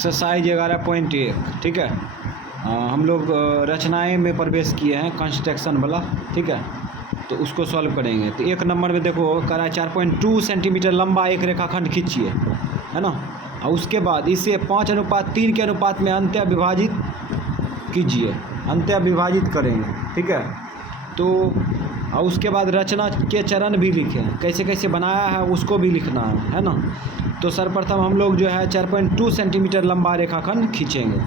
Exercise 11.1 ठीक है। हम लोग रचनाएं में प्रवेश किए हैं कंस्ट्रक्शन वाला, ठीक है। तो उसको सॉल्व करेंगे। तो एक नंबर में देखो कह रहा है 4.2 सेंटीमीटर लंबा एक रेखाखंड खींचिए, है ना। और उसके बाद इसे 5:3 के अनुपात में अंत्य विभाजित कीजिए, अंत्य विभाजित करेंगे, ठीक है। तो और उसके बाद रचना के चरण भी लिखें, कैसे कैसे बनाया है उसको भी लिखना है ना। तो सर्वप्रथम हम लोग जो है 4.2 सेंटीमीटर लंबा रेखाखंड खींचेंगे।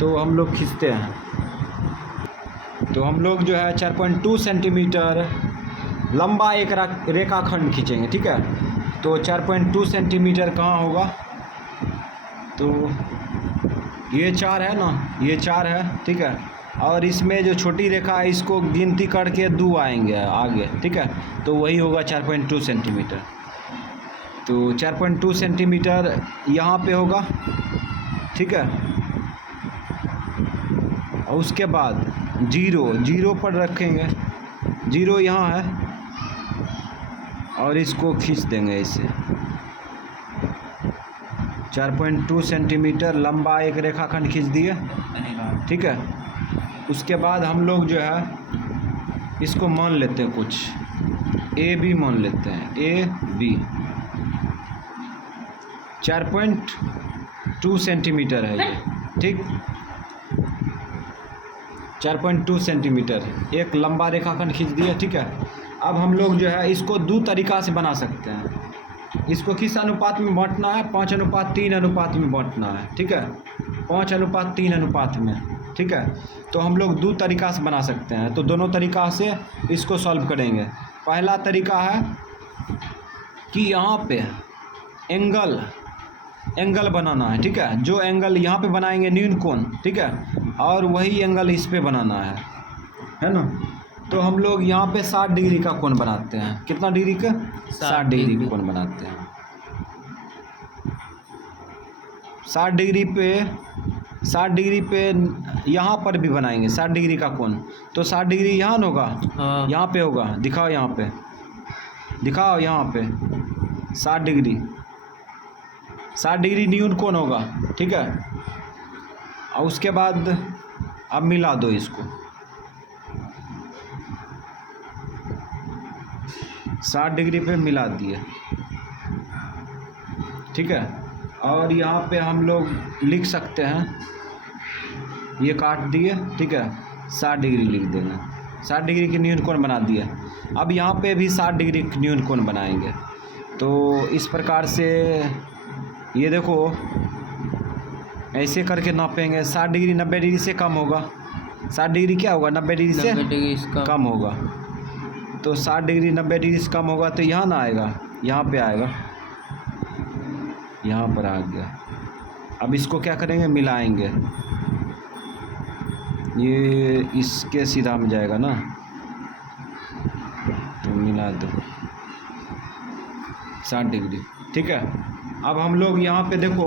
तो हम लोग खींचते हैं। तो हम लोग जो है 4.2 सेंटीमीटर लंबा एक रेखाखंड खींचेंगे, ठीक है। तो 4.2 सेंटीमीटर कहाँ होगा, तो ये 4 है ना, ये 4 है, ठीक है। और इसमें जो छोटी रेखा है इसको गिनती करके 2 आएंगे आगे, ठीक है। तो वही होगा 4.2 सेंटीमीटर। तो 4.2 सेंटीमीटर यहाँ पे होगा, ठीक है। और उसके बाद 0 पर रखेंगे, 0 यहाँ है और इसको खींच देंगे ऐसे। 4.2 सेंटीमीटर लंबा एक रेखाखंड खींच दिए, ठीक है। उसके बाद हम लोग जो है इसको मान लेते हैं कुछ AB मान लेते हैं, AB 4.2 सेंटीमीटर है ये, ठीक। 4.2 सेंटीमीटर एक लंबा रेखाखंड खींच दिया, ठीक है। अब हम लोग जो है इसको 2 तरीक़ा से बना सकते हैं। इसको किस अनुपात में बांटना है, 5:3 अनुपात में बांटना है, ठीक है। 5:3 अनुपात में, ठीक है। तो हम लोग 2 तरीक़ा से बना सकते हैं। तो दोनों तरीक़ा से इसको सॉल्व करेंगे। पहला तरीका है कि यहाँ पे एंगल बनाना है, ठीक है। जो एंगल यहाँ पे बनाएंगे न्यून कोण, ठीक है। और वही एंगल इस पे बनाना है ना। तो हम लोग यहाँ पे 60 डिग्री का कोण बनाते हैं। कितना डिग्री का, 60 डिग्री कोण बनाते हैं। 60 डिग्री पे यहाँ पर भी बनाएंगे 60 डिग्री का कोण। तो 60 डिग्री यहाँ होगा, यहाँ पे होगा, दिखाओ यहाँ पे, दिखाओ यहाँ पे 60 डिग्री न्यून कोण होगा, ठीक है। और उसके बाद अब मिला दो इसको, 60 डिग्री पे मिला दिए, ठीक है। और यहाँ पे हम लोग लिख सकते हैं, ये काट दिए, ठीक है। 60 डिग्री लिख देंगे, 60 डिग्री की न्यून कोण बना दिए। अब यहाँ पे भी 60 डिग्री की न्यून कोण बनाएंगे। तो इस प्रकार से ये देखो ऐसे करके नापेंगे। 60 डिग्री 90 डिग्री से कम होगा, 60 डिग्री क्या होगा, 90 डिग्री से कम होगा। तो 60 डिग्री 90 डिग्री से कम होगा तो यहाँ ना आएगा, यहाँ पे आएगा, यहाँ पर आ गया। अब इसको क्या करेंगे, मिलाएंगे। ये इसके सीधा में जाएगा ना, तो मिला दो 60 डिग्री, ठीक है। अब हम लोग यहाँ पे देखो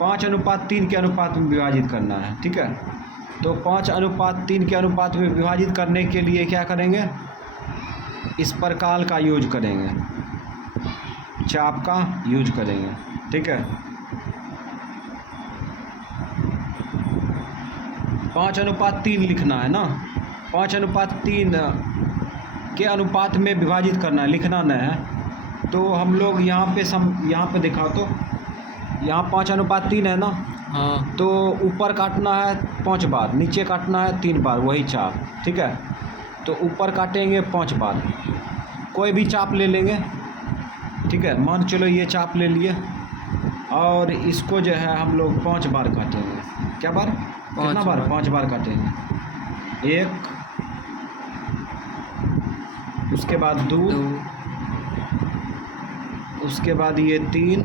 5:3 के अनुपात में विभाजित करना है, ठीक है। तो 5:3 के अनुपात में विभाजित करने के लिए क्या करेंगे, इस प्रकार का यूज करेंगे, चाप का यूज करेंगे, ठीक है। 5:3 लिखना है ना, 5:3 के अनुपात में विभाजित करना है, लिखना नहीं है। तो हम लोग यहाँ पे दिखाओ तो यहाँ 5:3 है ना, हाँ। तो ऊपर काटना है 5 बार, नीचे काटना है 3 बार, वही चाप, ठीक है। तो ऊपर काटेंगे 5 बार, कोई भी चाप ले लेंगे, ठीक है। मान चलो ये चाप ले लिए और इसको जो है हम लोग 5 बार काटेंगे। क्या बार, कितना बार, 5 बार काटेंगे। 1, उसके बाद 2, उसके बाद ये 3,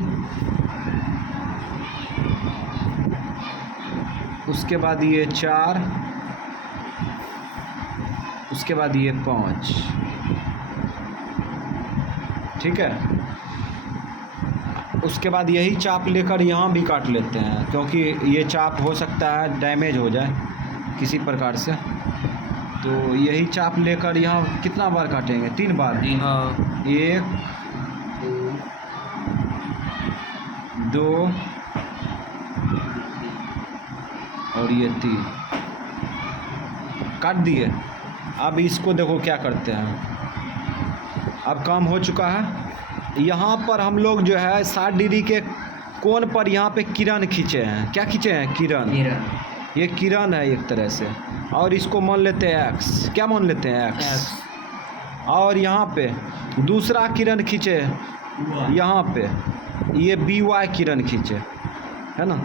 उसके बाद ये 4, उसके बाद ये 5, ठीक है। उसके बाद यही चाप लेकर यहाँ भी काट लेते हैं, क्योंकि ये चाप हो सकता है डैमेज हो जाए किसी प्रकार से। तो यही चाप लेकर यहाँ कितना बार काटेंगे, 3 बार, हाँ। 1, 2, और ये 3 काट दिए। अब इसको देखो क्या करते हैं। अब काम हो चुका है। यहाँ पर हम लोग जो है 60 डिग्री के कोण पर यहाँ पे किरण खींचे हैं। क्या खींचे हैं? किरण। ये किरण है एक तरह से, और इसको मान लेते हैं एक्स। क्या मान लेते हैं? एक्स। और यहाँ पे दूसरा किरण खींचे यहाँ पे, ये बी वाई किरण खींचे, है ना।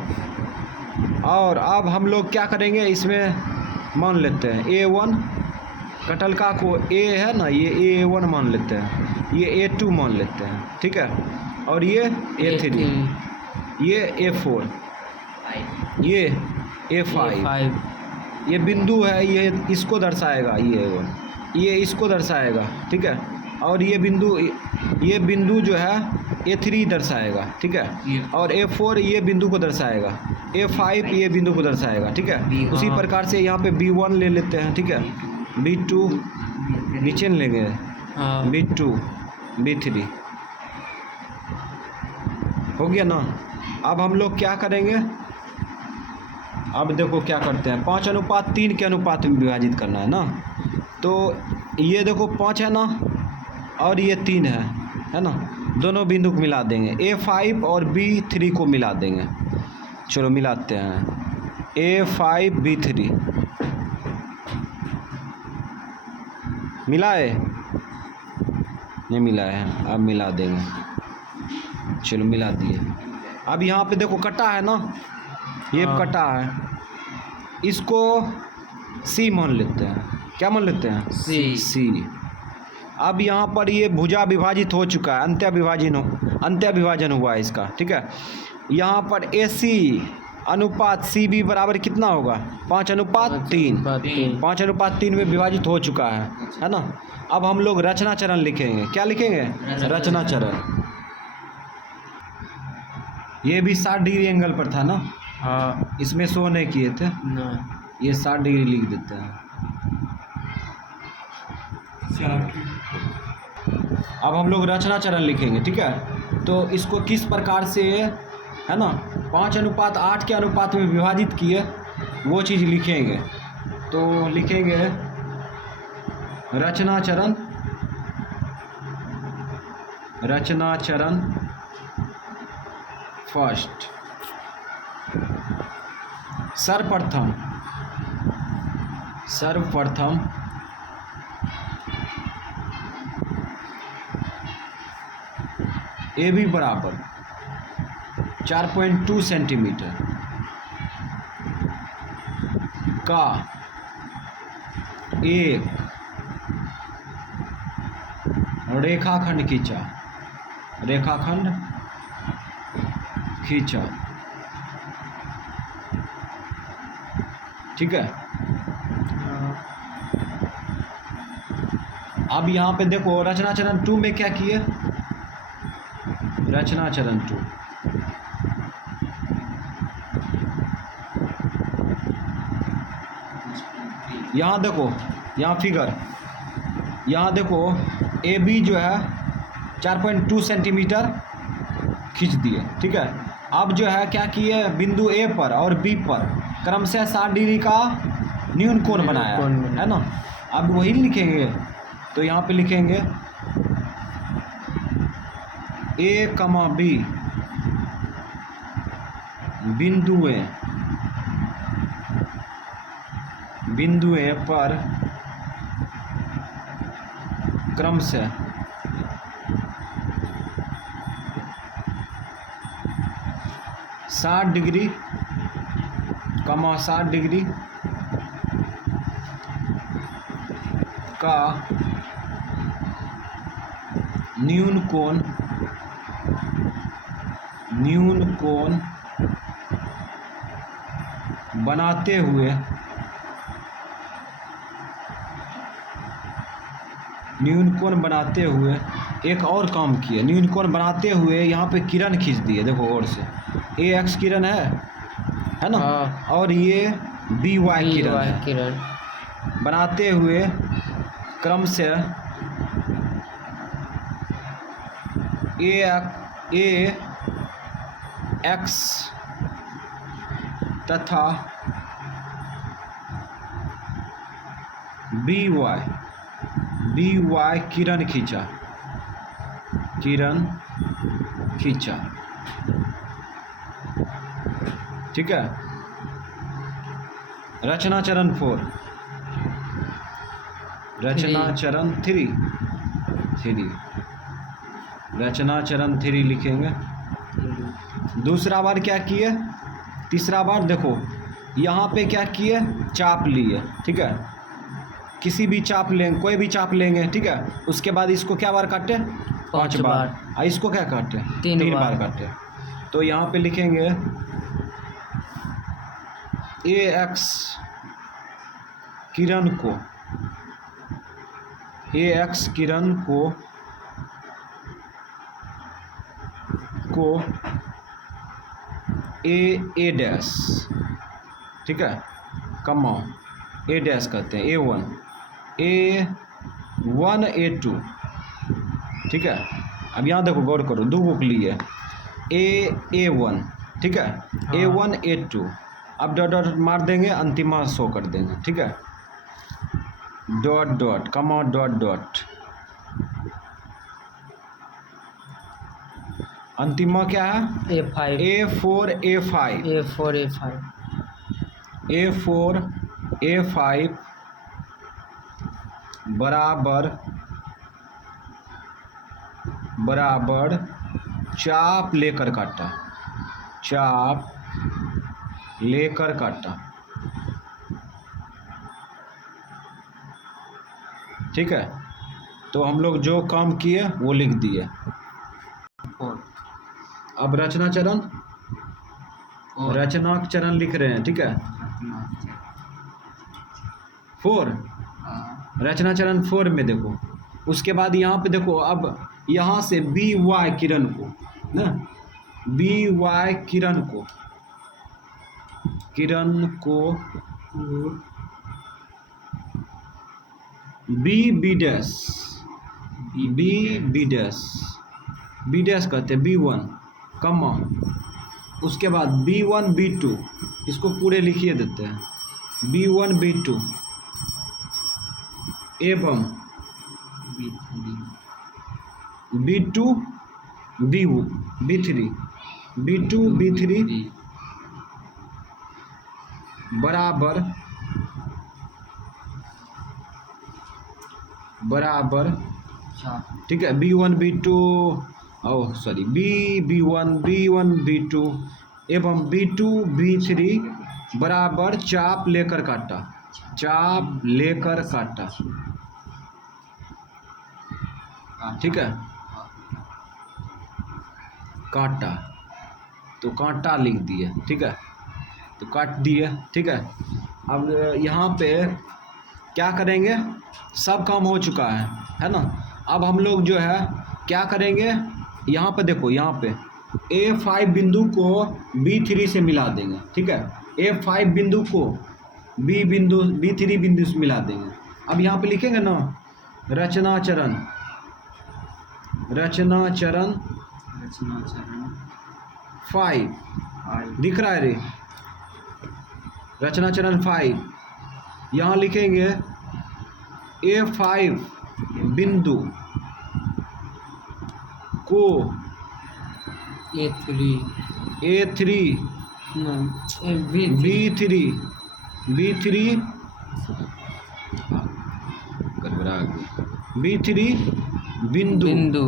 और अब हम लोग क्या करेंगे, इसमें मान लेते हैं A1 कटलका को A है ना, ये A1 मान लेते हैं, ये A2 मान लेते हैं, ठीक है। और ये A3, ये A4, ये A5, ये बिंदु है, ये इसको दर्शाएगा, ये A1 ये इसको दर्शाएगा, ठीक है। और ये बिंदु जो है A3 दर्शाएगा, ठीक है। और A4 ये बिंदु को दर्शाएगा, A5 ये बिंदु को दर्शाएगा, ठीक है। उसी प्रकार से यहाँ पे B1 ले लेते हैं, ठीक है। B2 नीचे लेंगे, B2 B3 हो गया ना। अब हम लोग क्या करेंगे, अब देखो क्या करते हैं, 5:3 के अनुपात में विभाजित करना है ना। तो ये देखो 5 है ना, और ये 3 है ना। दोनों बिंदु को मिला देंगे, A5 और B3 को मिला देंगे। चलो मिलाते हैं, A5 B3 मिलाए, नहीं मिलाए हैं, अब मिला देंगे। चलो मिला दिए। अब यहाँ पे देखो कटा है ना, ये कटा है, इसको C मान लेते हैं। क्या मान लेते हैं? C। अब यहाँ पर ये भुजा विभाजित हो चुका है, अंत्य विभाजन हुआ है इसका, ठीक है। यहाँ पर AC अनुपात CB बराबर कितना होगा? 5:3। 5:3 में विभाजित हो चुका है ना। अब हम लोग रचना चरण लिखेंगे। क्या लिखेंगे? रचना चरण। ये भी 60 डिग्री एंगल पर था ना। हाँ, इसमें शो नहीं किए थे ना, ये 60 डिग्री लिख देते हैं। अब हम लोग रचना चरण लिखेंगे, ठीक है। तो इसको किस प्रकार से, है ना, 5:8 के अनुपात में विभाजित किए, वो चीज़ लिखेंगे। तो लिखेंगे रचना चरण फर्स्ट। सर्वप्रथम AB बराबर 4.2 सेंटीमीटर का एक रेखाखंड खींचा, ठीक है। अब यहाँ पे देखो रचना चरण 2 में क्या किए, रचना चरण 2 यहाँ देखो, यहाँ फिगर, यहाँ देखो AB जो है 4.2 सेंटीमीटर खींच दिए, ठीक है। अब जो है क्या किए, बिंदु A पर और B पर क्रमशः 60 डिग्री का न्यून कोण बनाया, है ना। अब वही लिखेंगे, तो यहाँ पे लिखेंगे A, B बिंदुएं पर क्रमशः 60 डिग्री, 60 डिग्री का न्यून कोण बनाते हुए एक और काम किए। न्यून कोण बनाते हुए यहाँ पे किरण खींच दिए, देखो और से AX किरण है ना। और ये BY किरण बनाते हुए क्रमशः AX तथा बी वाई किरण खींचा, किरण खींचा, ठीक है। रचना चरण 4, रचना चरण 3, रचना चरण 3 लिखेंगे। दूसरा बार क्या किए, तीसरा बार देखो यहाँ पे क्या किए, चाप लिए, ठीक है। किसी भी चाप लेंगे, कोई भी चाप लेंगे, ठीक है। उसके बाद इसको क्या बार काटे, 5 बार। और इसको क्या काटे, 3 बार काटे। तो यहाँ पे लिखेंगे AX किरण को, AX किरण को A डैश, ठीक है, कमा A डैश कहते हैं, A1 A2, ठीक है। अब यहाँ देखो गौर करो, दो बुक लिए A1, ठीक है, A1 A2। अब डॉट डॉट मार देंगे, अंतिमा शो कर देंगे, ठीक है। डॉट डॉट कमा डॉट डॉट, अंतिमा क्या है, A4 A5 बराबर चाप लेकर काटा, चाप लेकर काटा, ठीक है। तो हम लोग जो काम किए वो लिख दिए। अब रचना चरण लिख रहे हैं, ठीक है। 4 रचना चरण 4 में देखो, उसके बाद यहाँ पे देखो, अब यहाँ से बी वाई किरण को ना, बी वाई किरण को बी डैश कहते हैं, B1 कमा, उसके बाद B1 B2, इसको पूरे लिखिए देते हैं, B1 B2 एवं B2 B3 बराबर, ठीक है। B1 B2 B1 B2 एवं B2 B3 बराबर चाप लेकर काटा, ठीक है। काटा, तो कांटा लिख दिए, ठीक है। तो काट दिए, ठीक है। अब यहाँ पे क्या करेंगे, सब काम हो चुका है ना। अब हम लोग जो है क्या करेंगे, यहाँ पे देखो, यहाँ पे A5 बिंदु को B3 से मिला देंगे, ठीक है। A5 बिंदु को B3 बिंदु से मिला देंगे। अब यहाँ पे लिखेंगे ना, रचना चरण रचना चरण 5 दिख रहा है रे, रचना चरण 5 यहाँ लिखेंगे A5 बिंदु को A3 B3 बिंदु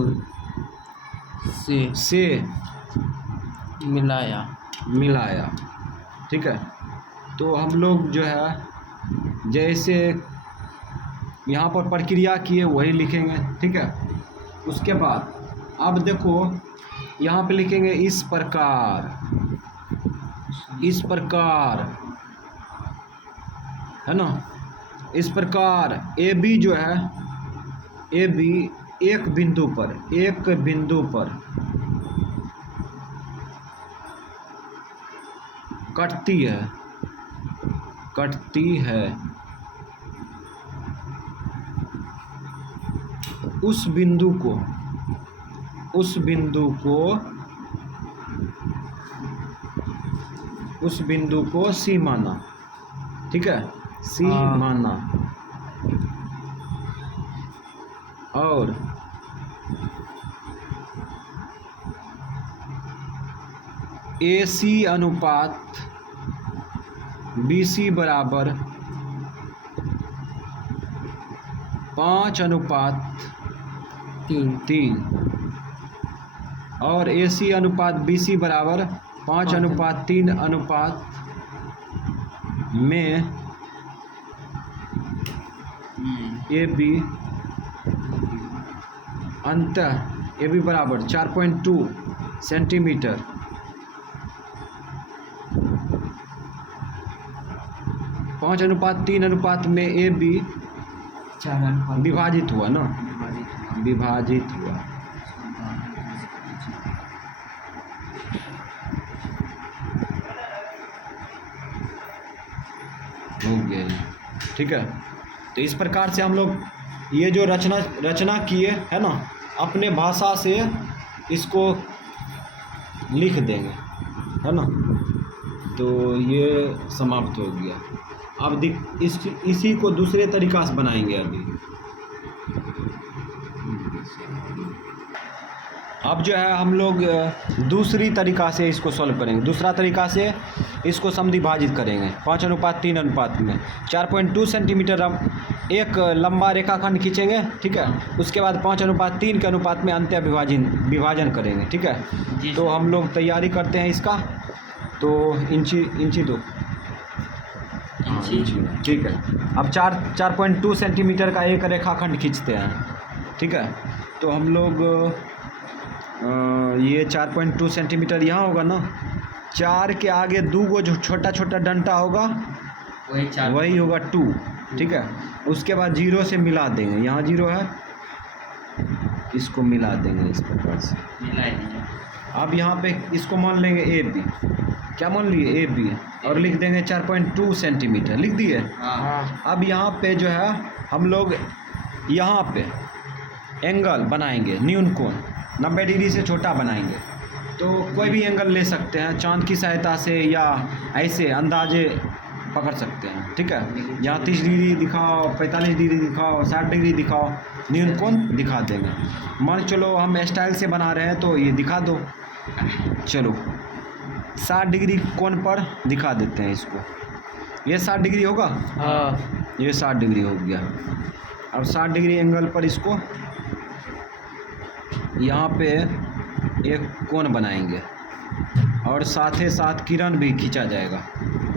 से मिलाया, ठीक है। तो हम लोग जो है जैसे यहाँ पर प्रक्रिया किए वही लिखेंगे, ठीक है। उसके बाद अब देखो यहाँ पे लिखेंगे इस प्रकार है ना, इस प्रकार AB जो है, AB एक बिंदु पर कटती है उस बिंदु को C माना, ठीक है, C माना। और AC अनुपात BC बराबर 5:3 और AC अनुपात BC बराबर 5:3 अनुपात में AB अंतः AB बराबर 4.2 सेंटीमीटर 5:3 अनुपात में AB विभाजित हुआ ना, विभाजित हुआ। हो गया ये, ठीक है। तो इस प्रकार से हम लोग ये जो रचना किए है ना, अपने भाषा से इसको लिख देंगे, है ना। तो ये समाप्त हो गया। अब इसी को दूसरे तरीक़ा से बनाएंगे अभी। अब जो है हम लोग दूसरी तरीक़ा से इसको सॉल्व करेंगे। दूसरा तरीक़ा से इसको समद्विभाजित करेंगे 5:3 अनुपात में। 4.2 सेंटीमीटर हम एक लंबा रेखाखंड खींचेंगे, ठीक है। उसके बाद 5:3 के अनुपात में अंत्य विभाजन करेंगे, ठीक है। तो हम लोग तैयारी करते हैं इसका। तो इंची दो, ठीक है। अब 4.2 सेंटीमीटर का एक रेखाखंड खींचते हैं, ठीक है। तो हम लोग ये 4.2 सेंटीमीटर यहाँ होगा ना, 4 के आगे 2 गो जो छोटा छोटा डंटा होगा वही होगा 2, ठीक है। उसके बाद 0 से मिला देंगे, यहाँ 0 है, इसको मिला देंगे इस प्रकार से। अब यहाँ पे इसको मान लेंगे AB, क्या मान लिए AB, और लिख देंगे 4.2 सेंटीमीटर, लिख दिए। अब यहाँ पे जो है हम लोग यहाँ पे एंगल बनाएंगे, न्यून कोण 90 डिग्री से छोटा बनाएंगे। तो कोई भी एंगल ले सकते हैं, चांद की सहायता से या ऐसे अंदाजे पकड़ सकते हैं, ठीक है। यहाँ 30 डिग्री दिखाओ, 45 डिग्री दिखाओ, 60 डिग्री दिखाओ, न्यून कोण दिखा देंगे। मान चलो हम स्टाइल से बना रहे हैं तो ये दिखा दो। चलो 60 डिग्री कोण पर दिखा देते हैं इसको। ये 60 डिग्री होगा, हाँ ये 60 डिग्री हो गया। अब 60 डिग्री एंगल पर इसको यहाँ पे एक कोण बनाएंगे और साथ ही साथ किरण भी खींचा जाएगा,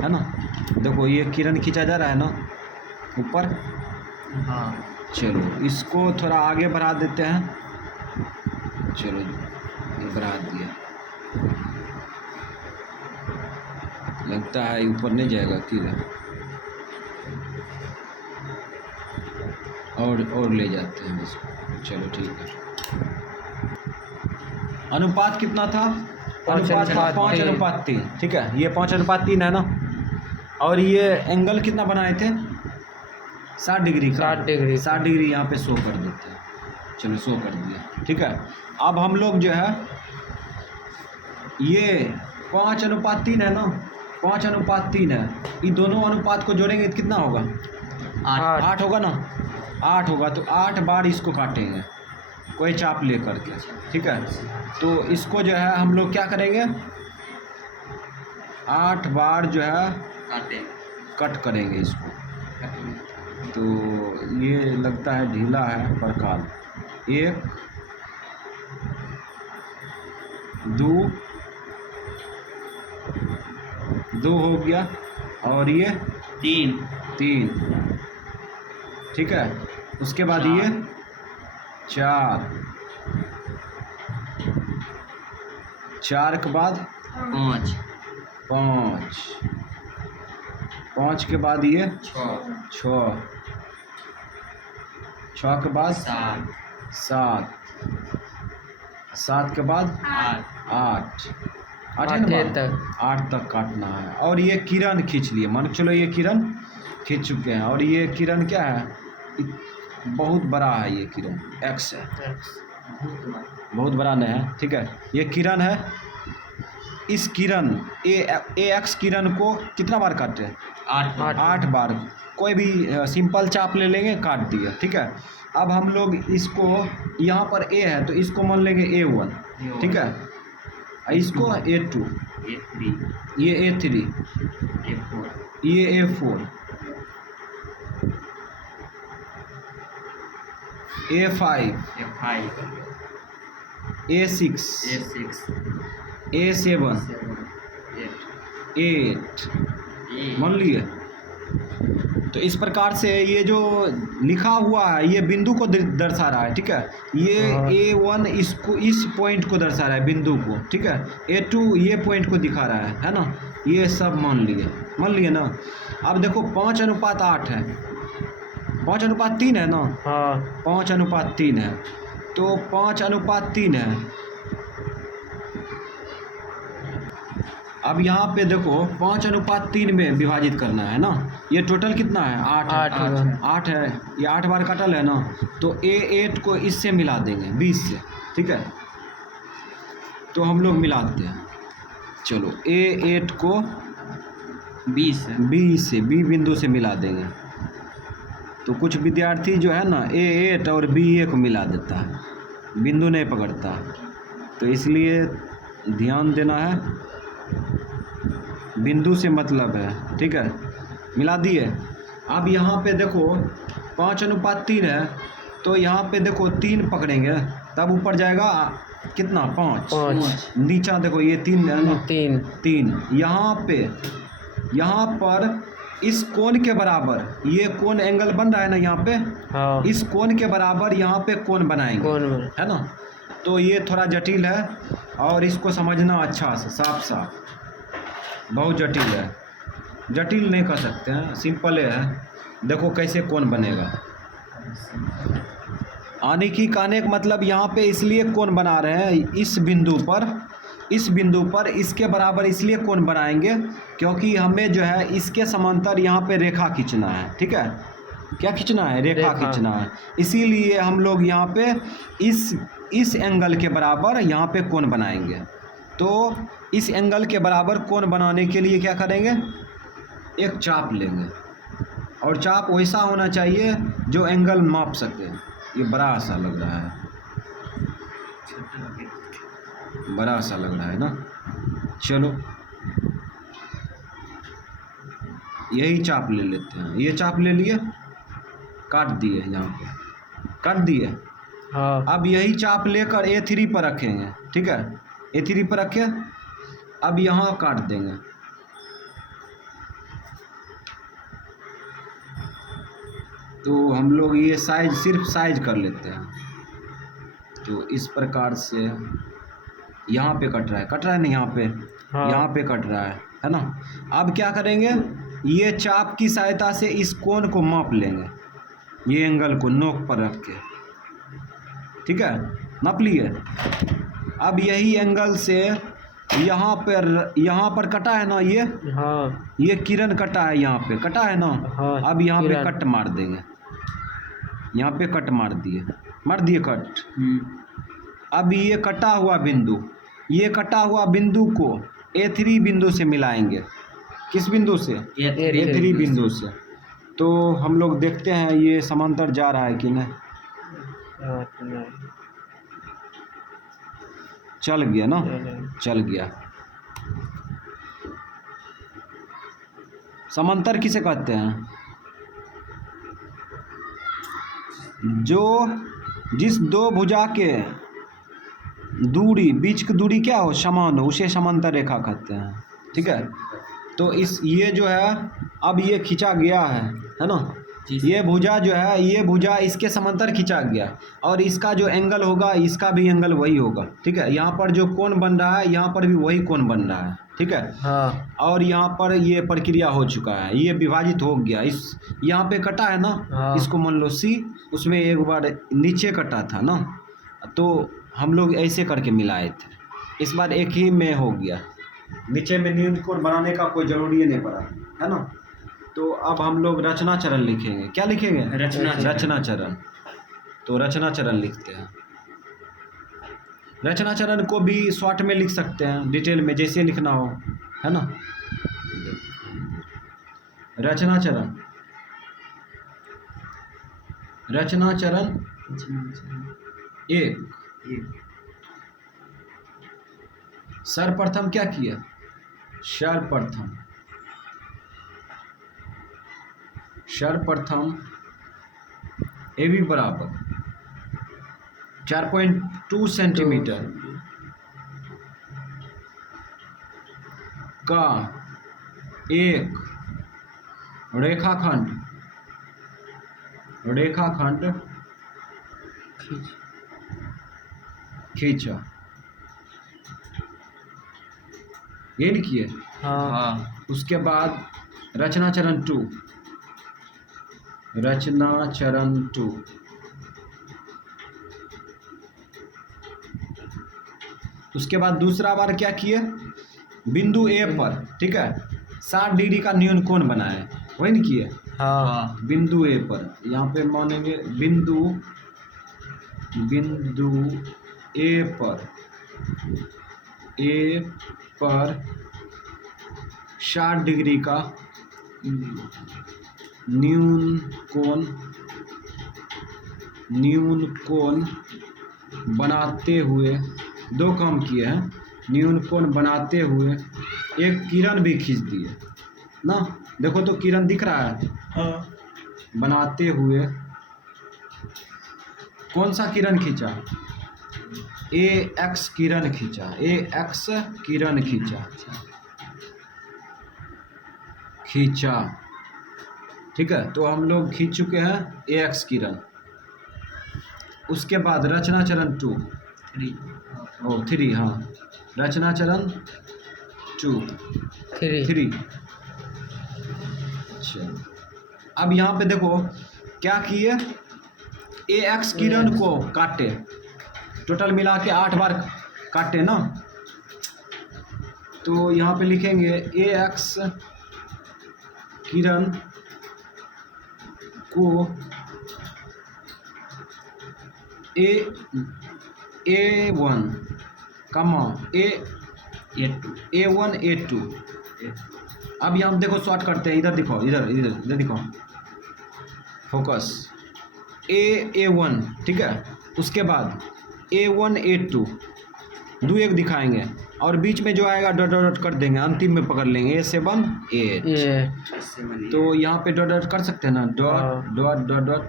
है ना। देखो ये किरण खींचा जा रहा है ना ऊपर, हाँ। चलो इसको थोड़ा आगे बढ़ा देते हैं, चलो ये बढ़ा दिया। लगता है ऊपर नहीं जाएगा किरण, और ले जाते हैं इसको। चलो ठीक है। अनुपात कितना था? अनुपात था 5:3, ठीक है। ये 5:3 है ना। और ये एंगल कितना बनाए थे? 60 डिग्री का। 60 डिग्री यहाँ पे शो कर देते हैं। चलो शो कर दिया, ठीक है। अब हम लोग जो है ये 5:3 है ना, 5:3 है। ये दोनों अनुपात को जोड़ेंगे तो कितना होगा? 8 होगा ना, 8 होगा। तो 8 बार इसको काटेंगे कोई चाप ले करके, ठीक है। तो इसको जो है हम लोग क्या करेंगे, 8 बार जो है कट करेंगे इसको। तो ये लगता है ढीला है प्रकार। 1 2 हो गया, और ये 3, ठीक है। उसके बाद ये 4 के बाद 5 के बाद ये 6 के बाद 7 के बाद 8 तक काटना है। और ये किरण खींच लिए, मान चलो ये किरण खींच चुके हैं। और ये किरण क्या है, बहुत बड़ा है, ये किरण X है, बहुत बड़ा नहीं है, ठीक है। ये किरण है, इस किरण AX किरण को कितना बार काटे? 8 बार कोई भी सिंपल चाप ले लेंगे, काट दिए, ठीक है। अब हम लोग इसको, यहाँ पर ए है तो इसको मान लेंगे A1, ठीक है। इसको A2, ये A3, ये A4, A5, A6, A7, 8, मान लिए। तो इस प्रकार से ये जो लिखा हुआ है ये बिंदु को दर्शा रहा है, ठीक है। ये A1 इसको, इस पॉइंट को दर्शा रहा है, बिंदु को, ठीक है। A2 ये पॉइंट को दिखा रहा है ना। ये सब मान लिए ना। अब देखो 5:8 है, 5:3 है ना। हाँ 5:3 है, तो 5:3 है। अब यहाँ पे देखो 5:3 में विभाजित करना है ना। ये टोटल कितना है? 8 है। ये 8 बार कटल है ना, तो A8 को इससे मिला देंगे 20 से, ठीक है। तो हम लोग मिलाते हैं, चलो A8 को 20 से, B बिंदु से मिला देंगे। तो कुछ विद्यार्थी जो है ना A8 और BA को मिला देता है, बिंदु नहीं पकड़ता, तो इसलिए ध्यान देना है, बिंदु से मतलब है, ठीक है। मिला दिए। अब यहाँ पे देखो 5:3 है, तो यहाँ पे देखो 3 पकड़ेंगे तब ऊपर जाएगा कितना? 5। नीचा देखो ये 3 है ना, 3। यहाँ पर इस कोण के बराबर, ये कोण एंगल बन रहा है ना यहाँ पे। हाँ। इस कोण के बराबर यहाँ पे कोण बनाएंगे, है ना। तो ये थोड़ा जटिल है और इसको समझना अच्छा से, साफ, बहुत जटिल है। जटिल नहीं कर सकते हैं, सिंपल है। देखो कैसे कोण बनेगा। कहने का मतलब यहाँ पे इसलिए कोण बना रहे हैं, इस बिंदु पर इसके बराबर इसलिए कोण बनाएंगे क्योंकि हमें जो है इसके समांतर यहाँ पे रेखा खींचना है, ठीक है। क्या खींचना है? रेखा खींचना है। इसीलिए हम लोग यहाँ पे इस एंगल के बराबर यहाँ पे कोण बनाएंगे। तो इस एंगल के बराबर कोण बनाने के लिए क्या करेंगे? एक चाप लेंगे, और चाप वैसा होना चाहिए जो एंगल माप सके। ये बड़ा सा लग रहा है, बड़ा सा लग रहा है ना। चलो यही चाप ले लेते हैं। ये चाप ले लिए, काट दिए, यहाँ पे काट दिए। हाँ। अब यही चाप लेकर A3 पर रखेंगे, ठीक है। A3 पर रखे, अब यहाँ काट देंगे। तो हम लोग ये साइज, सिर्फ साइज कर लेते हैं। तो इस प्रकार से यहाँ पे कट रहा है नहीं, यहाँ पे, हाँ। यहाँ पे कट रहा है ना। अब क्या करेंगे? ये चाप की सहायता से इस कोण को माप लेंगे, ये एंगल को नोक पर रख के, ठीक है। नाप लिए। अब यही एंगल से यहाँ पर कटा है ना ये। हाँ। ये किरण कटा है, यहाँ पे कटा है ना। हाँ। अब यहाँ पे कट मार देंगे, यहाँ पे कट मार दिए कट। अब ये कटा हुआ बिंदु को A3 बिंदु से मिलाएंगे। किस बिंदु से? A3 बिंदु से। तो हम लोग देखते हैं ये समांतर जा रहा है कि नहीं। चल गया ना, चल गया। समांतर किसे कहते हैं? जिस दो भुजा के दूरी, बीच की दूरी क्या हो? समान हो, उसे समांतर रेखा कहते हैं, ठीक है। तो ये जो है, अब ये खींचा गया है ना। ये भुजा जो है, ये भुजा इसके समांतर खींचा गया, और इसका जो एंगल होगा इसका भी एंगल वही होगा, ठीक है। यहाँ पर जो कोण बन रहा है यहाँ पर भी वही कोण बन रहा है, ठीक है। हाँ। और यहाँ पर ये प्रक्रिया हो चुका है, ये विभाजित हो गया। यहाँ पे कटा है ना। हाँ। इसको मान लो C, उसमें एक बार नीचे कटा था ना, तो हम लोग ऐसे करके मिलाए थे। इस बार एक ही में हो गया, नीचे में न्यून कोण बनाने का कोई जरूरी नहीं पड़ा, है ना। तो अब हम लोग रचना चरण लिखेंगे। क्या लिखेंगे? रचना चरण। तो रचना चरण लिखते हैं। रचना चरण को भी शॉर्ट में लिख सकते हैं, डिटेल में जैसे लिखना हो, है ना। रचना चरण रचना चरण एक। सर्वप्रथम क्या किया? सर्वप्रथम ए बी बराबर 4.2 सेंटीमीटर का एक रेखाखंड खींचा। ये लिखिए। हाँ। उसके बाद रचना चरण टू। उसके बाद दूसरा बार क्या किए? बिंदु ए पर, ठीक है, 60 डिग्री का न्यून कोण बनाए, वही नहीं किए? हाँ। बिंदु ए पर, यहाँ पे मानेंगे बिंदु ए पर 60 डिग्री का न्यून कोण बनाते हुए दो काम किए हैं। न्यून कोण बनाते हुए एक किरण भी खींच दिए ना। देखो तो किरण दिख रहा है। हाँ। बनाते हुए कौन सा किरण खींचा? ए एक्स किरण खींचा। ठीक है, तो हम लोग खींच चुके हैं ए एक्स किरण। उसके बाद रचना चरण 3। हाँ, रचना चरण 3। अच्छा, अब यहाँ पे देखो क्या किए? ए एक्स किरण को काटे, टोटल मिला के 8 बार काटे ना। तो यहाँ पे लिखेंगे ए एक्स किरण को A1, A1 A2। अब यहाँ देखो शॉर्ट करते हैं, इधर दिखाओ, इधर दिखाओ, फोकस। A1, ठीक है। उसके बाद A1 A2 दो एक दिखाएंगे और बीच में जो आएगा डॉट डॉट कर देंगे, अंतिम में पकड़ लेंगे A7 8। तो यहाँ पे डॉट डॉट कर सकते हैं ना, डॉट डॉट डॉट,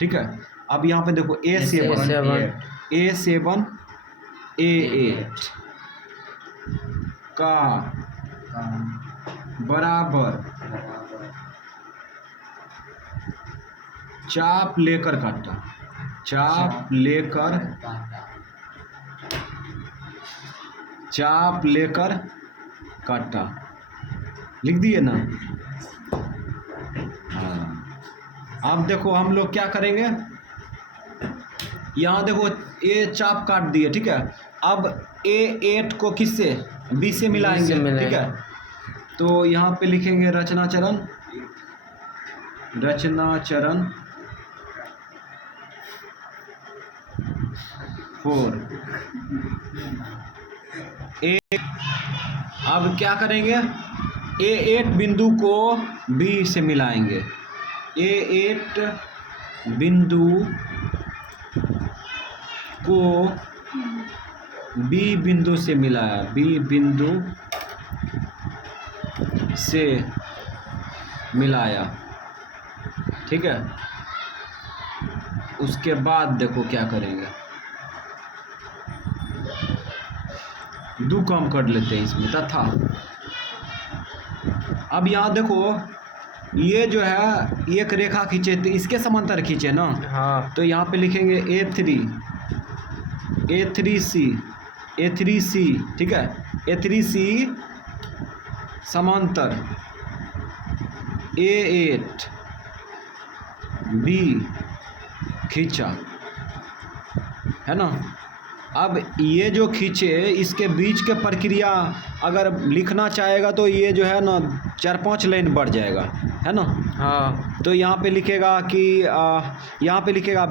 ठीक है। अब यहाँ पे देखो A7 A8 का बराबर चाप लेकर काटा। लिख दिए ना। हाँ, अब देखो हम लोग क्या करेंगे, यहाँ देखो ए चाप काट दिए, ठीक है। अब A8 को किससे? B से मिलाएंगे, ठीक है। तो यहाँ पे लिखेंगे रचना चरण 4। अब क्या करेंगे? A8 बिंदु को B से मिलाएंगे। A8 बिंदु को B बिंदु से मिलाया, ठीक है। उसके बाद देखो क्या करेंगे, दो काम कर लेते हैं इसमें तथा। अब यहाँ देखो ये जो है एक रेखा खींचे, तो इसके समांतर खींचे ना। हाँ। तो यहाँ पे लिखेंगे A3C, ठीक है। A3C समांतर A8 B खींचा, है ना। अब ये जो खींचे, इसके बीच के प्रक्रिया अगर लिखना चाहेगा तो ये जो है ना 4-5 लाइन बढ़ जाएगा, है ना। हाँ। तो यहाँ पे लिखेगा कि यहाँ पे लिखेगा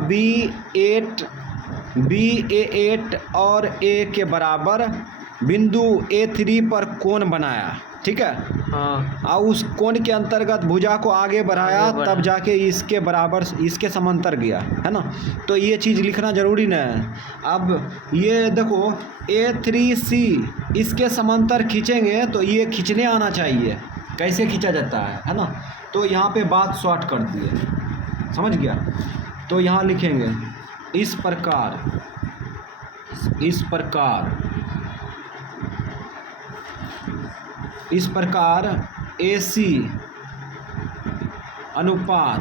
B A8 और A के बराबर बिंदु A3 पर कोण बनाया, ठीक है, हाँ और उस कोण के अंतर्गत भुजा को आगे बढ़ाया, आगे बढ़ाया। तब जाके इसके बराबर इसके समांतर गया, है ना। तो ये चीज़ लिखना जरूरी नहीं है। अब ये देखो A3C इसके समांतर खींचेंगे तो ये खींचने आना चाहिए, कैसे खींचा जाता है ना। तो यहाँ पे बात शॉर्ट कर दिए, समझ गया। तो यहाँ लिखेंगे इस प्रकार AC अनुपात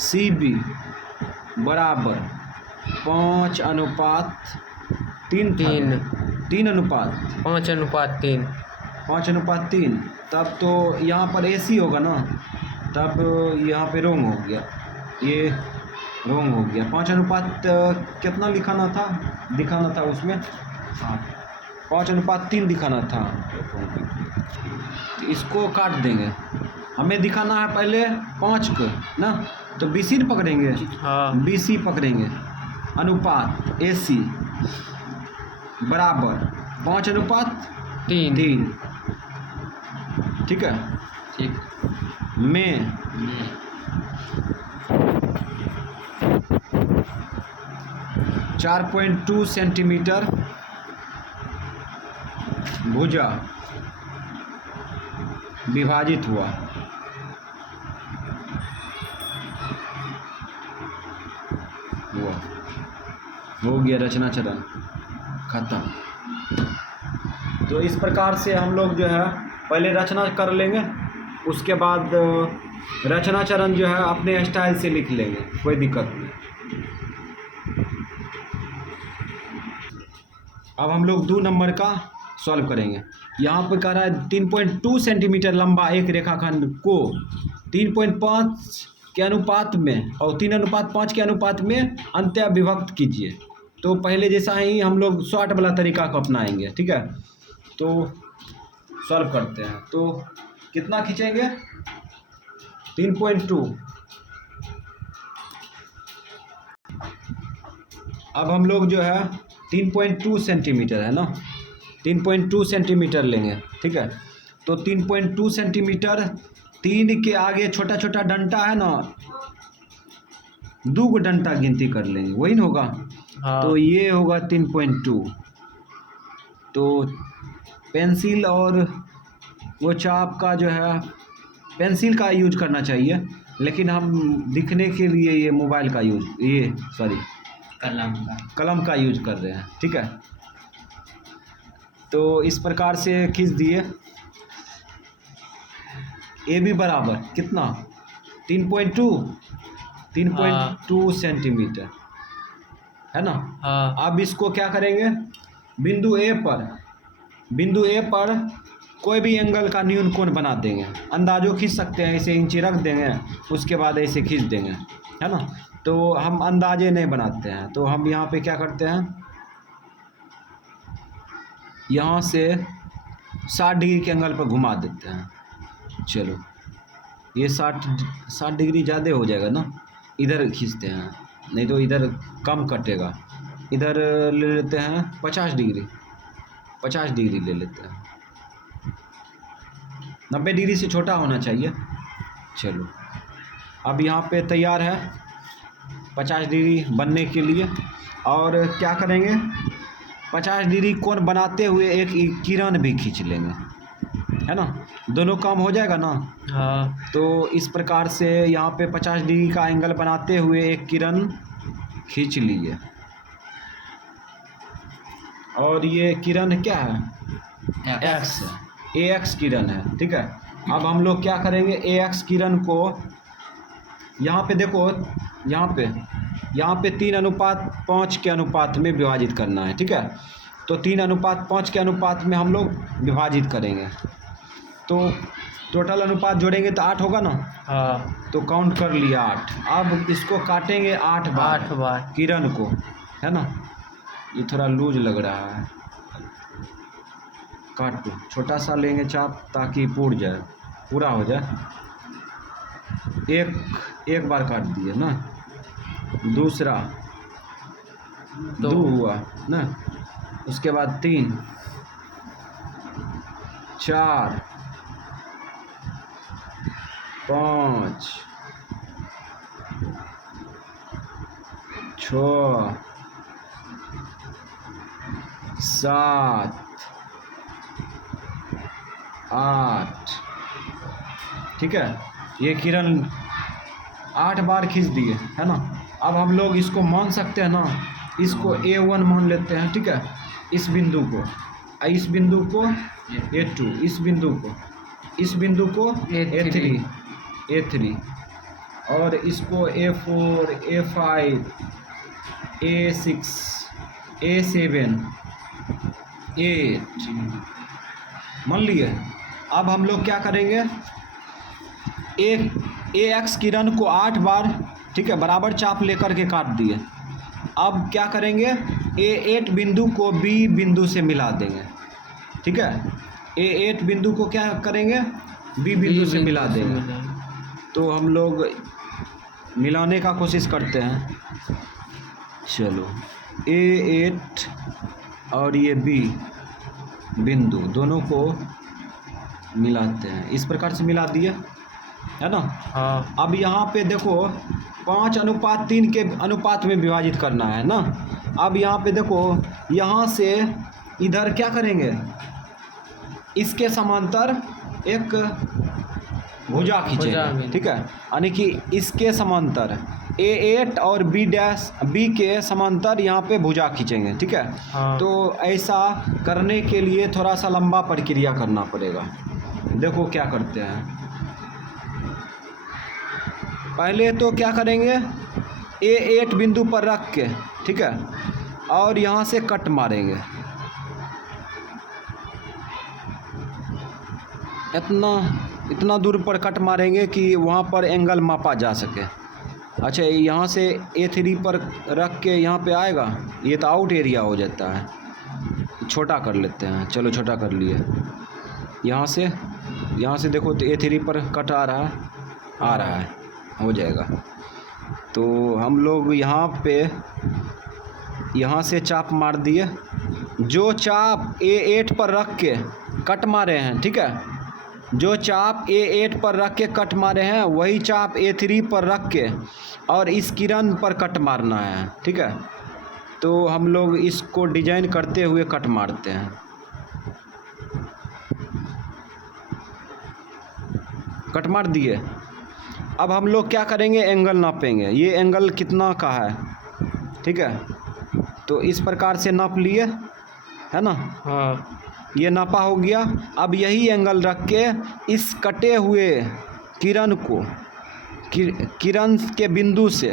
CB बराबर 5:3 था। 3 अनुपात 5:3। 5:3। तब तो यहाँ पर AC होगा ना, तब यहाँ पे रोंग हो गया, ये रोंग हो गया। 5 कितना दिखाना था उसमें, 5:3 दिखाना था। तो इसको काट देंगे, हमें दिखाना है पहले 5 को ना, तो BC पकड़ेंगे, हाँ BC पकड़ेंगे, अनुपात AC बराबर 5:3, ठीक है। ठीक। में 4.2 सेंटीमीटर भुजा विभाजित हुआ। हो गया रचना चरण खत्म। तो इस प्रकार से हम लोग जो है पहले रचना कर लेंगे, उसके बाद रचना चरण जो है अपने स्टाइल से लिख लेंगे, कोई दिक्कत नहीं। अब हम लोग 2 नंबर का सॉल्व करेंगे। यहाँ पे कह रहा है 3.2 सेंटीमीटर लंबा एक रेखाखंड को 3.5 के अनुपात में और 3:5 के अनुपात में अंतः विभक्त कीजिए। तो पहले जैसा ही हम लोग शॉर्ट वाला तरीका को अपनाएंगे, ठीक है। तो सॉल्व करते हैं। तो कितना खींचेंगे, 3.2। अब हम लोग जो है 3.2 सेंटीमीटर है ना, 3.2 सेंटीमीटर लेंगे, ठीक है। तो 3.2 सेंटीमीटर, 3 के आगे छोटा छोटा डंटा है ना, 2 डंटा गिनती कर लेंगे, वही ना होगा। हाँ। तो ये होगा 3.2। तो पेंसिल और वो चाप का जो है, पेंसिल का यूज करना चाहिए, लेकिन हम दिखने के लिए ये मोबाइल का यूज, कलम का यूज कर रहे हैं, ठीक है। तो इस प्रकार से खींच दिए। AB बराबर कितना, 3.2 सेंटीमीटर, है ना। हाँ। अब इसको क्या करेंगे, बिंदु A पर कोई भी एंगल का न्यून कोण बना देंगे। अंदाजो खींच सकते हैं, ऐसे इंची रख देंगे, उसके बाद ऐसे खींच देंगे, है ना। तो हम अंदाजे नहीं बनाते हैं, तो हम यहाँ पे क्या करते हैं, यहाँ से 60 डिग्री के एंगल पर घुमा देते हैं। चलो ये 60 डिग्री ज़्यादा हो जाएगा ना, इधर खींचते हैं, नहीं तो इधर कम कटेगा। इधर ले लेते हैं 50 डिग्री ले लेते हैं। 90 डिग्री से छोटा होना चाहिए। चलो अब यहाँ पे तैयार है 50 डिग्री बनने के लिए। और क्या करेंगे, 50 डिग्री कोण बनाते हुए एक किरण भी खींच लेंगे, है ना। दोनों काम हो जाएगा ना। हाँ। तो इस प्रकार से यहाँ पे 50 डिग्री का एंगल बनाते हुए एक किरण खींच लिए। और ये किरण क्या है, एक्स है, AX किरण है, ठीक है। अब हम लोग क्या करेंगे, AX किरण को यहाँ पे देखो, यहाँ पे 3:5 के अनुपात में विभाजित करना है, ठीक है। तो 3:5 के अनुपात में हम लोग विभाजित करेंगे, तो टोटल अनुपात जोड़ेंगे तो 8 होगा ना। हाँ। तो काउंट कर लिया 8। अब इसको काटेंगे 8 बार किरण को, है ना। ये थोड़ा लूज लग रहा है, काट दो, छोटा सा लेंगे चाप ताकि पूरा हो जाए। एक बार काट दिए ना, दूसरा 2 हुआ ना, उसके बाद 3, 4 5 6 7 8, ठीक है। ये किरण 8 बार खींच दिए, है ना। अब हम लोग इसको मान सकते हैं ना, इसको A1 मान लेते हैं, ठीक है। इस बिंदु को इस बिंदु को A2, इस बिंदु को A3 और इसको A4 A5 A6 A7 A8 मान लिए। अब हम लोग क्या करेंगे, AX किरण को 8 बार, ठीक है, बराबर चाप लेकर के काट दिए। अब क्या करेंगे, A8 बिंदु को B बिंदु से मिला देंगे, ठीक है। A8 बिंदु को क्या करेंगे, B बिंदु से मिला देंगे। तो हम लोग मिलाने का कोशिश करते हैं। चलो, A8 और ये B बिंदु दोनों को मिलाते हैं। इस प्रकार से मिला दिए, है ना। हाँ। अब यहाँ पे देखो 5:3 के अनुपात में विभाजित करना है ना। अब यहाँ पे देखो, यहाँ से इधर क्या करेंगे, इसके समांतर एक भुजा खींचेंगे, ठीक है। यानी कि इसके समांतर A8 और B के समांतर यहाँ पे भुजा खींचेंगे, ठीक है। हाँ। तो ऐसा करने के लिए थोड़ा सा लंबा प्रक्रिया करना पड़ेगा। देखो क्या करते हैं। पहले तो क्या करेंगे, A8 बिंदु पर रख के, ठीक है, और यहाँ से कट मारेंगे। इतना दूर पर कट मारेंगे कि वहाँ पर एंगल मापा जा सके। अच्छा, यहाँ से A3 पर रख के यहाँ पे आएगा, ये तो आउट एरिया हो जाता है। छोटा कर लेते हैं, चलो छोटा कर लिए। यहाँ से देखो तो A3 पर कट आ रहा है, हो जाएगा। तो हम लोग यहाँ से चाप मार दिए। जो चाप A8 पर रख के कट मारे हैं, ठीक है, जो चाप A8 पर रख के कट मारे हैं वही चाप A3 पर रख के और इस किरण पर कट मारना है, ठीक है। तो हम लोग इसको डिजाइन करते हुए कट मारते हैं। कट मार दिए। अब हम लोग क्या करेंगे, एंगल नापेंगे। ये एंगल कितना का है, ठीक है। तो इस प्रकार से नाप लिए, है ना। हाँ। ये नापा हो गया। अब यही एंगल रख के इस कटे हुए किरण को किरण के बिंदु से,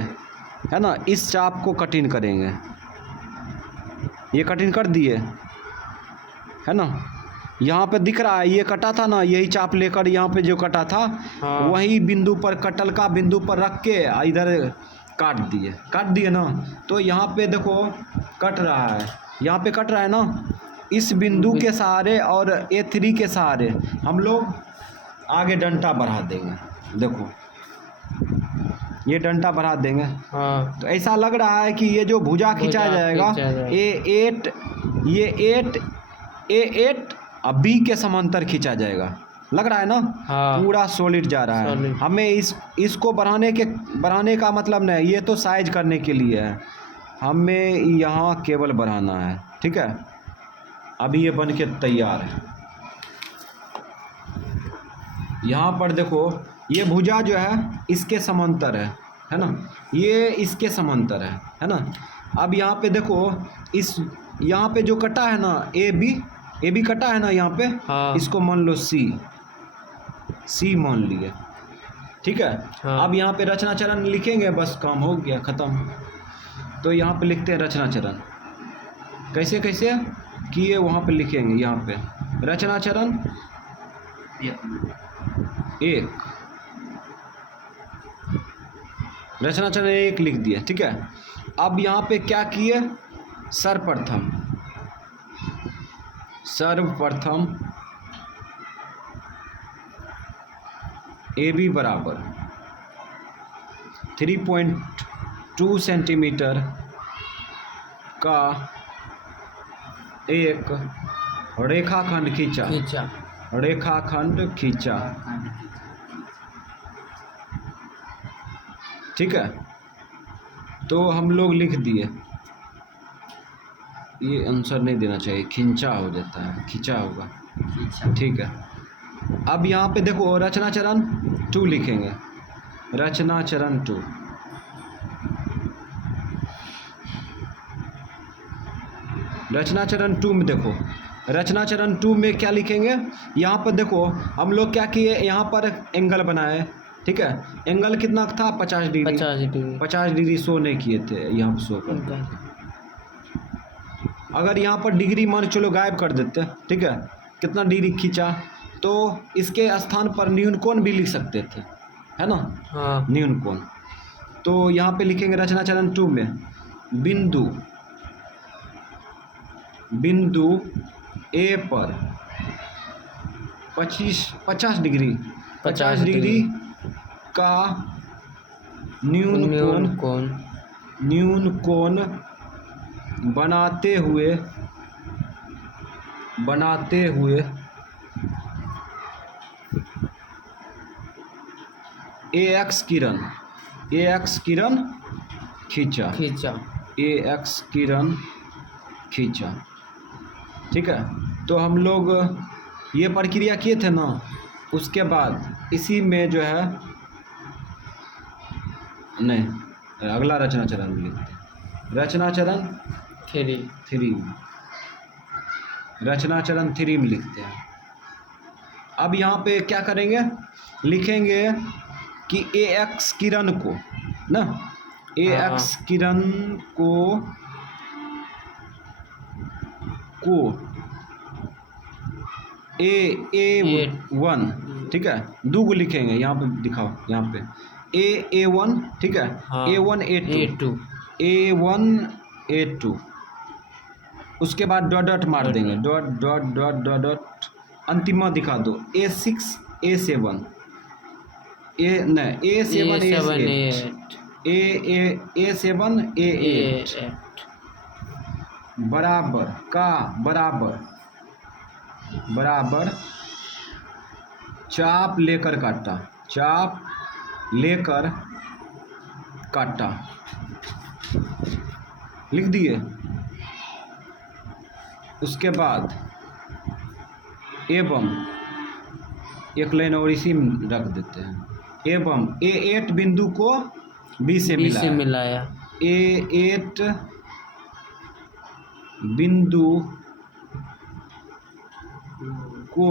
है ना, इस चाप को कटिंग करेंगे। ये कटिंग कर दिए, है ना। यहाँ पे दिख रहा है, ये कटा था ना, यही चाप लेकर यहाँ पे जो कटा था, हाँ। वही बिंदु पर, कटल का बिंदु पर रख के इधर काट दिए ना। तो यहाँ पे देखो कट रहा है, यहाँ पे कट रहा है ना। इस बिंदु के सहारे और A3 के सहारे हम लोग आगे डंटा बढ़ा देंगे। देखो ये डंटा बढ़ा देंगे। हाँ। तो ऐसा लग रहा है कि ये जो भुजा खींचा जाएगा, A8 और B के समांतर खींचा जाएगा, लग रहा है ना। हाँ। पूरा सॉलिड जा रहा है। सॉलिड। हमें इसको बढ़ाने का मतलब नहीं, ये तो साइज करने के लिए है। हमें यहाँ केवल बढ़ाना है, ठीक है। अभी ये बन के तैयार है। यहाँ पर देखो, ये भुजा जो है इसके समांतर है ना। ये इसके समांतर है ना। अब यहाँ पे देखो, यहाँ पे जो कटा है ना, ए बी कटा है ना यहाँ पे। हाँ। इसको मान लो सी मान लिए, ठीक है। हाँ। अब यहाँ पे रचना चरण लिखेंगे, बस काम हो गया, ख़त्म। तो यहाँ पे लिखते हैं रचना चरण। कैसे किए, वहाँ पे लिखेंगे। यहाँ पे रचना चरण 1, रचना चरण 1 लिख दिए, ठीक है। अब यहाँ पे क्या किए, सर्वप्रथम AB बराबर 3.2 सेंटीमीटर का एक रेखाखंड खींचा। रेखाखंड खींचा। ठीक है, तो हम लोग लिख दिए। ये आंसर नहीं देना चाहिए, खींचा हो जाता है, खींचा होगा। ठीक है, अब यहाँ पे देखो रचना चरण 2 लिखेंगे। रचना चरण 2, रचना चरण 2 में देखो, रचना चरण 2 में क्या लिखेंगे। यहाँ पर देखो हम लोग क्या किए, यहाँ पर एंगल बनाए। ठीक है, एंगल कितना था, 50 डिग्री। 50 डिग्री शो नहीं किए थे, यहाँ पर शो कर। अगर यहाँ पर डिग्री मान चलो गायब कर देते, ठीक है, कितना डिग्री खींचा, तो इसके स्थान पर न्यून कोण भी लिख सकते थे, है ना। हाँ। न्यून कोण, तो यहाँ पे लिखेंगे रचना चरण 2 में बिंदु ए पर 50 डिग्री का न्यून कोण बनाते हुए AX किरण खींचा। AX किरण खींचा। ठीक है, तो हम लोग ये प्रक्रिया किए थे ना, उसके बाद इसी में जो है, नहीं, अगला रचना चरण लिखते हैं। रचना चरण 3 रचना चरण 3 में लिखते हैं। अब यहाँ पे क्या करेंगे, लिखेंगे कि AX किरण को ना, AX किरण को A1, ठीक है, 2 को लिखेंगे। यहाँ पे दिखाओ, यहाँ पे A1, ठीक है, A1 A1 A2, उसके बाद डॉट डॉट मार देंगे, dot dot dot dot dot, अंतिमा दिखा दो A6 A7 A7 A8 बराबर चाप लेकर काटा, लिख दिए। उसके बाद एवं एक लाइन और इसी में रख देते हैं, एवं A8 बिंदु को B से मिलाया। A8 बिंदु को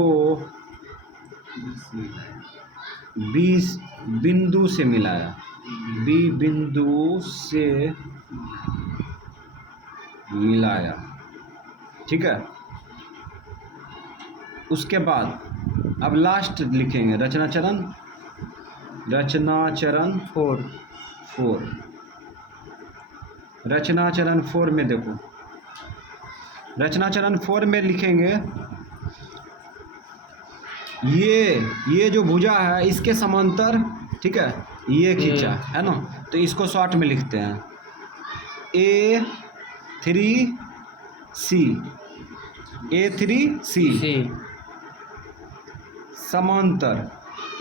B बिंदु से मिलाया, B बिंदु से मिलाया। ठीक है, उसके बाद अब लास्ट लिखेंगे रचना चरण 4। रचना चरण 4 में देखो, रचना चरण 4 में लिखेंगे ये जो भुजा है इसके समांतर, ठीक है, ये खींचा है ना, तो इसको शॉर्ट में लिखते हैं A3C समांतर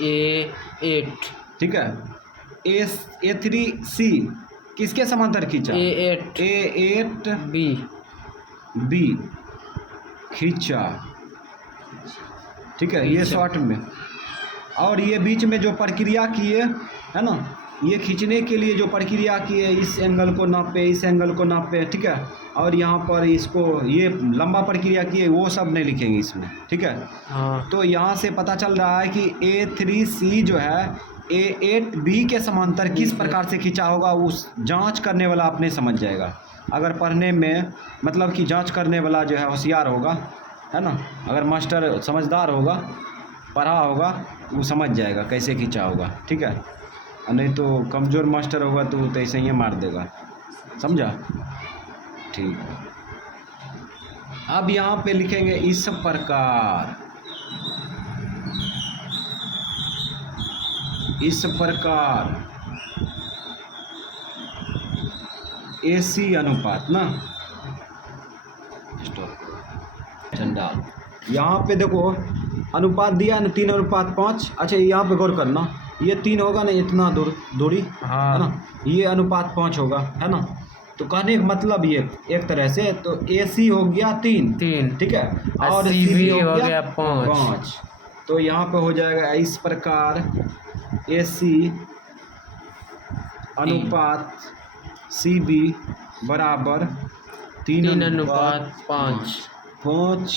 A8, ठीक है, A3C किसके समांतर खींचा, A8 B खींचा। ठीक है, ये शॉर्ट में, और ये बीच में जो प्रक्रिया किए है ना, ये खींचने के लिए जो प्रक्रिया किए, इस एंगल को नापे, इस एंगल को नापे, ठीक है, और यहाँ पर इसको ये लंबा प्रक्रिया किए, वो सब नहीं लिखेंगे इसमें। ठीक है, तो यहाँ से पता चल रहा है कि A3C जो है A8B के समांतर किस प्रकार से खींचा होगा, उस जांच करने वाला अपने समझ जाएगा। अगर पढ़ने में मतलब कि जांच करने वाला जो है होशियार होगा, है ना, अगर मास्टर समझदार होगा, पढ़ा होगा, वो समझ जाएगा कैसे खींचा होगा। ठीक है, नहीं तो कमज़ोर मास्टर होगा तो ऐसे ही मार देगा, समझा। ठीक है, अब यहाँ पे लिखेंगे इस प्रकार AC अनुपात ना, स्टॉप चंडाल। यहाँ पे देखो अनुपात दिया है ना 3:5। अच्छा यहाँ पे गौर करना, ये 3 होगा ना, इतना दूरी हाँ। है ना, ये अनुपात 5 होगा, है ना। तो कहने का मतलब ये एक तरह से तो AC हो गया 3, ठीक है, और CB CB हो गया 5। 5। तो यहाँ पे हो जाएगा इस प्रकार AC अनुपात CB बराबर 3:5 5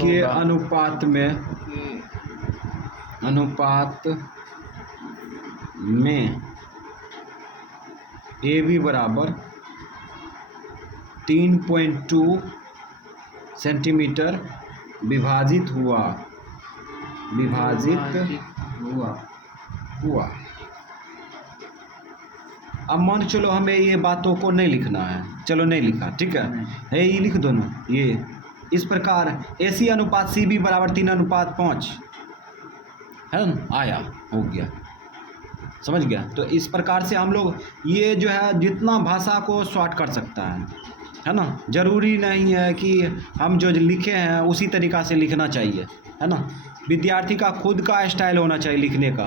के होगा। अनुपात में AB बराबर 3.2 सेंटीमीटर विभाजित हुआ। अब मान के चलो हमें ये बातों को नहीं लिखना है, चलो नहीं लिखा, ठीक है, ये लिख दो ना, ये इस प्रकार AC अनुपात CB बराबर 3:5 है ना, आया, हो गया, समझ गया। तो इस प्रकार से हम लोग ये जो है जितना भाषा को शॉर्ट कर सकता है ना। ज़रूरी नहीं है कि हम जो लिखे हैं उसी तरीक़ा से लिखना चाहिए, है ना। विद्यार्थी का खुद का स्टाइल होना चाहिए लिखने का,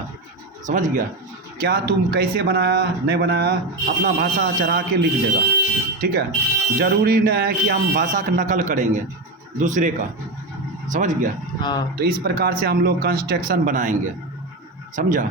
समझ गया। क्या तुम कैसे बनाया नहीं बनाया अपना भाषा चढ़ा के लिख देगा, ठीक है। ज़रूरी नहीं है कि हम भाषा का नकल करेंगे दूसरे का, समझ गया। हाँ। तो इस प्रकार से हम लोग कंस्ट्रक्शन बनाएंगे, समझा।